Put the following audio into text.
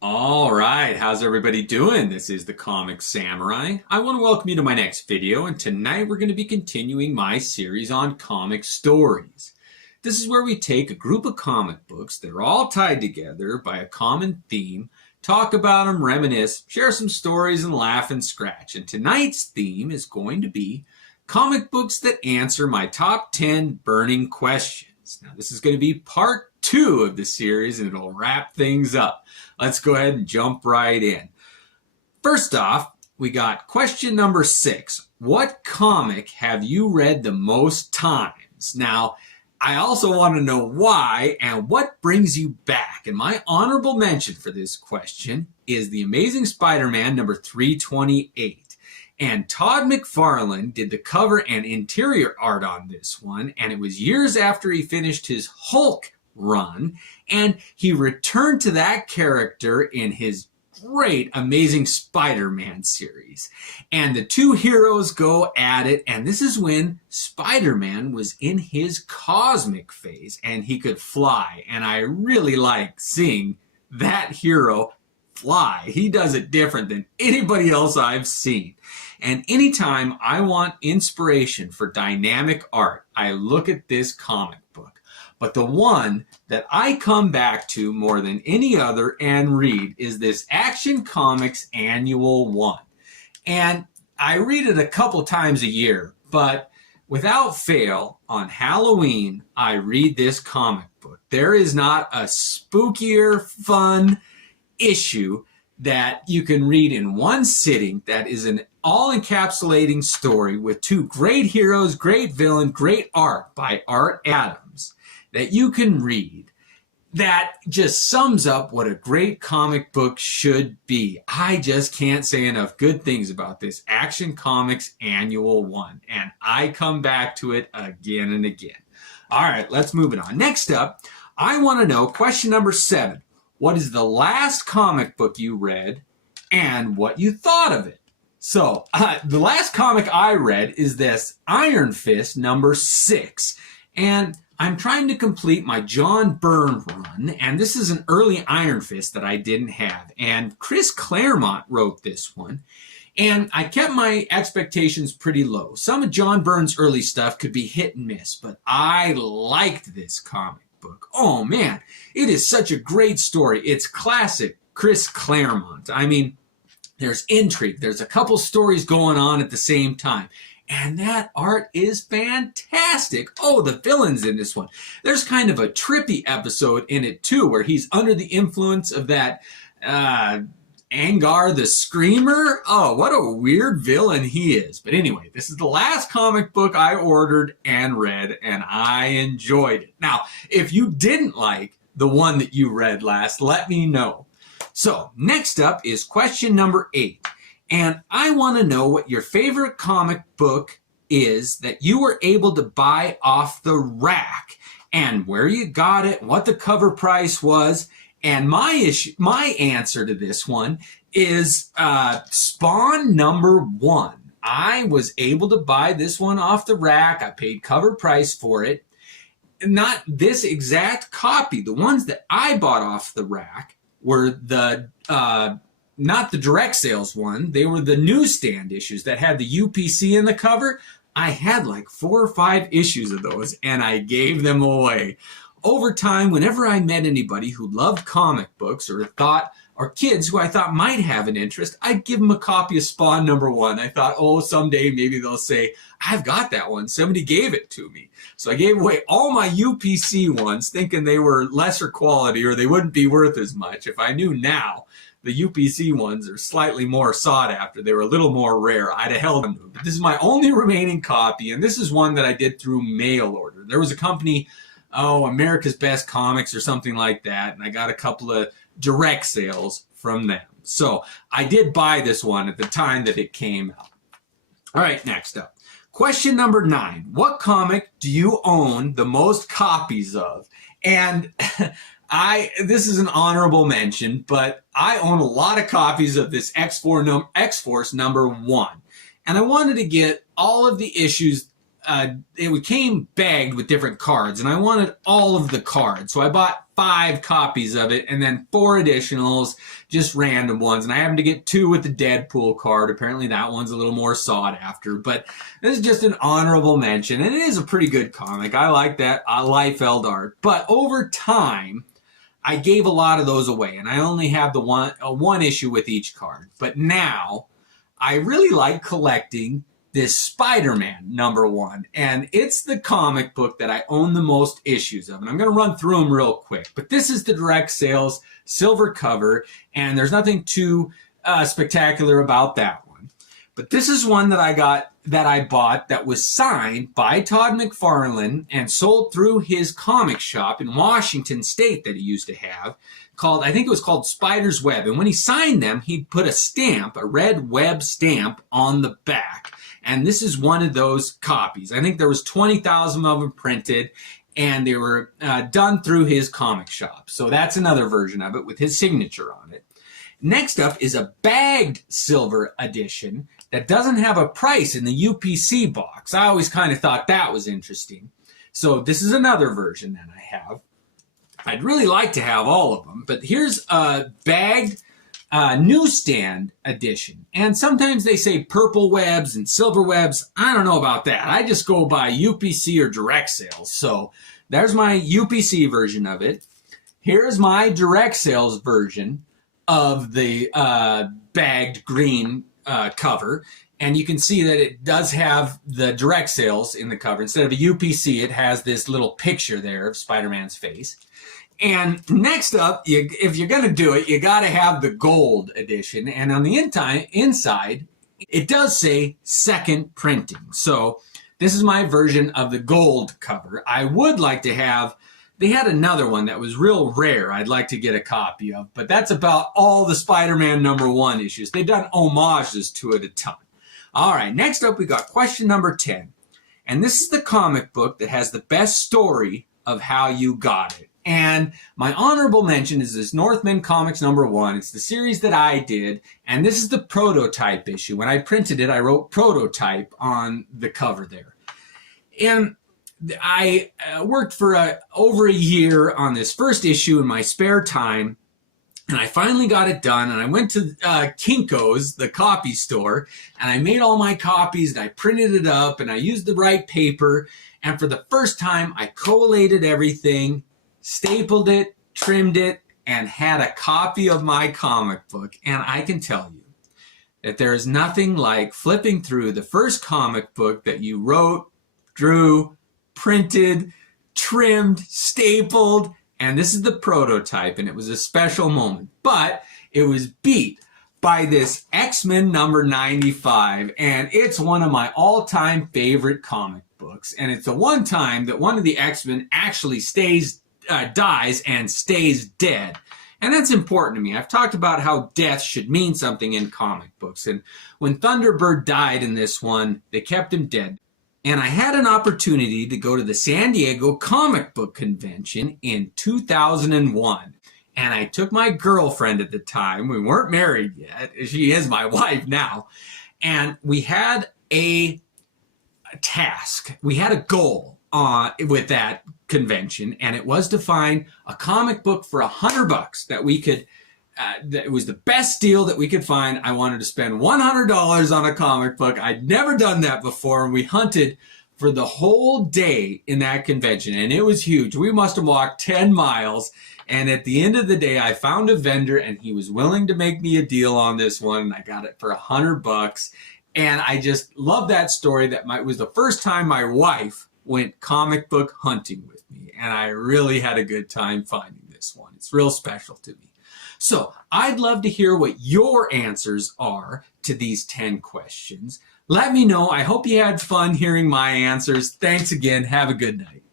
All right, how's everybody doing? This is the Comic Samurai. I want to welcome you to my next video, and tonight we're going to be continuing my series on comic stories. This is where we take a group of comic books that are all tied together by a common theme, talk about them, reminisce, share some stories, and laugh and scratch. And tonight's theme is going to be comic books that answer my top 10 burning questions. Now, this is going to be part 2 of the series, and it'll wrap things up. Let's go ahead and jump right in. First off, we got question number 6. What comic have you read the most times? Now, I also want to know why and what brings you back. And my honorable mention for this question is The Amazing Spider-Man number 328. And Todd McFarlane did the cover and interior art on this one, and it was years after he finished his Hulk run, and he returned to that character in his great Amazing Spider-Man series. And the two heroes go at it, and this is when Spider-Man was in his cosmic phase and he could fly. And I really like seeing that hero fly. He does it different than anybody else I've seen. And anytime I want inspiration for dynamic art, I look at this comic book. But the one that I come back to more than any other and read is this Action Comics Annual 1. And I read it a couple times a year, but without fail, on Halloween, I read this comic book. There is not a spookier, fun issue that you can read in one sitting that is an all-encapsulating story with two great heroes, great villain, great art by Art Adams that you can read that just sums up what a great comic book should be. I just can't say enough good things about this Action Comics Annual 1, and I come back to it again and again. All right, let's move it on. Next up, I want to know, question number 7, what is the last comic book you read and what you thought of it? So, the last comic I read is this Iron Fist number 6, and I'm trying to complete my John Byrne run, and this is an early Iron Fist that I didn't have. And Chris Claremont wrote this one, and I kept my expectations pretty low. Some of John Byrne's early stuff could be hit and miss, but I liked this comic book. Oh man, it is such a great story. It's classic Chris Claremont. I mean, there's intrigue. There's a couple stories going on at the same time. And that art is fantastic. Oh, the villains in this one. There's kind of a trippy episode in it too, where he's under the influence of that Angar the Screamer. Oh, what a weird villain he is. But anyway, this is the last comic book I ordered and read, and I enjoyed it. Now, if you didn't like the one that you read last, let me know. So, next up is question number 8. And I want to know what your favorite comic book is that you were able to buy off the rack, and where you got it, what the cover price was. And my answer to this one is Spawn number 1. I was able to buy this one off the rack. I paid cover price for it. Not this exact copy. The ones that I bought off the rack were the not the direct sales one. They were the newsstand issues that had the UPC in the cover. I had like 4 or 5 issues of those, and I gave them away. Over time, whenever I met anybody who loved comic books or kids who I thought might have an interest, I'd give them a copy of Spawn number 1. I thought, oh, someday maybe they'll say, I've got that one. Somebody gave it to me. So I gave away all my UPC ones thinking they were lesser quality or they wouldn't be worth as much. If I knew now, the UPC ones are slightly more sought after. They were a little more rare. I'd have held them. But this is my only remaining copy, and this is one that I did through mail order. There was a company, America's Best Comics or something like that, and I got a couple of direct sales from them. So I did buy this one at the time that it came out. All right, next up. Question number 9. What comic do you own the most copies of? And this is an honorable mention, but I own a lot of copies of this X-Force number 1. And I wanted to get all of the issues it came bagged with different cards, and I wanted all of the cards. So I bought 5 copies of it, and then 4 additionals, just random ones. And I happened to get 2 with the Deadpool card. Apparently that one's a little more sought after, but this is just an honorable mention, and it is a pretty good comic. I like that Liefeld art. But over time, I gave a lot of those away, and I only have the one issue with each card. But now, I really like collecting this Spider-Man #1, and it's the comic book that I own the most issues of, and I'm going to run through them real quick. But this is the direct sales silver cover, and there's nothing too spectacular about that one. But this is one that I bought that was signed by Todd McFarlane and sold through his comic shop in Washington State that he used to have, called, I think it was called Spider's Web. And when he signed them, he put a stamp, a red web stamp on the back. And this is one of those copies. I think there was 20,000 of them printed, and they were done through his comic shop. So that's another version of it with his signature on it. Next up is a bagged silver edition that doesn't have a price in the UPC box. I always kind of thought that was interesting. So this is another version that I have. I'd really like to have all of them, but here's a bagged newsstand edition. And sometimes they say purple webs and silver webs. I don't know about that. I just go by UPC or direct sales. So there's my UPC version of it. Here's my direct sales version of the bagged green cover. And you can see that it does have the direct sales in the cover. Instead of a UPC, it has this little picture there of Spider-Man's face. And next up, if you're going to do it, you got to have the gold edition. And on the inside, it does say second printing. So this is my version of the gold cover. I would like to have, they had another one that was real rare I'd like to get a copy of, but that's about all the Spider-Man #1 issues. They've done homages to it a ton. All right, next up we got question number 10. And this is the comic book that has the best story of how you got it. And my honorable mention is this Northman Comics #1. It's the series that I did, and this is the prototype issue. When I printed it, I wrote prototype on the cover there. And I worked for over a year on this first issue in my spare time, and I finally got it done, and I went to Kinko's, the copy store, and I made all my copies, and I printed it up, and I used the right paper, and for the first time, I collated everything, stapled it, trimmed it, and had a copy of my comic book. And I can tell you that there is nothing like flipping through the first comic book that you wrote, drew, printed, trimmed, stapled, and this is the prototype, and it was a special moment. But it was beat by this X-Men #95, and it's one of my all-time favorite comic books. And it's the one time that one of the X-Men actually dies and stays dead. And that's important to me. I've talked about how death should mean something in comic books. And when Thunderbird died in this one, they kept him dead. And I had an opportunity to go to the San Diego Comic Book Convention in 2001. And I took my girlfriend at the time. We weren't married yet. She is my wife now. And we had a task. We had a goal with that convention, and it was to find a comic book for $100 that we could, that was the best deal that we could find. I wanted to spend $100 on a comic book. I'd never done that before, and we hunted for the whole day in that convention, and it was huge. We must have walked 10 miles, and at the end of the day, I found a vendor, and he was willing to make me a deal on this one, and I got it for $100. And I just love that story. That was the first time my wife went comic book hunting with me, and I really had a good time finding this one. It's real special to me. So I'd love to hear what your answers are to these 10 questions. Let me know. I hope you had fun hearing my answers. Thanks again. Have a good night.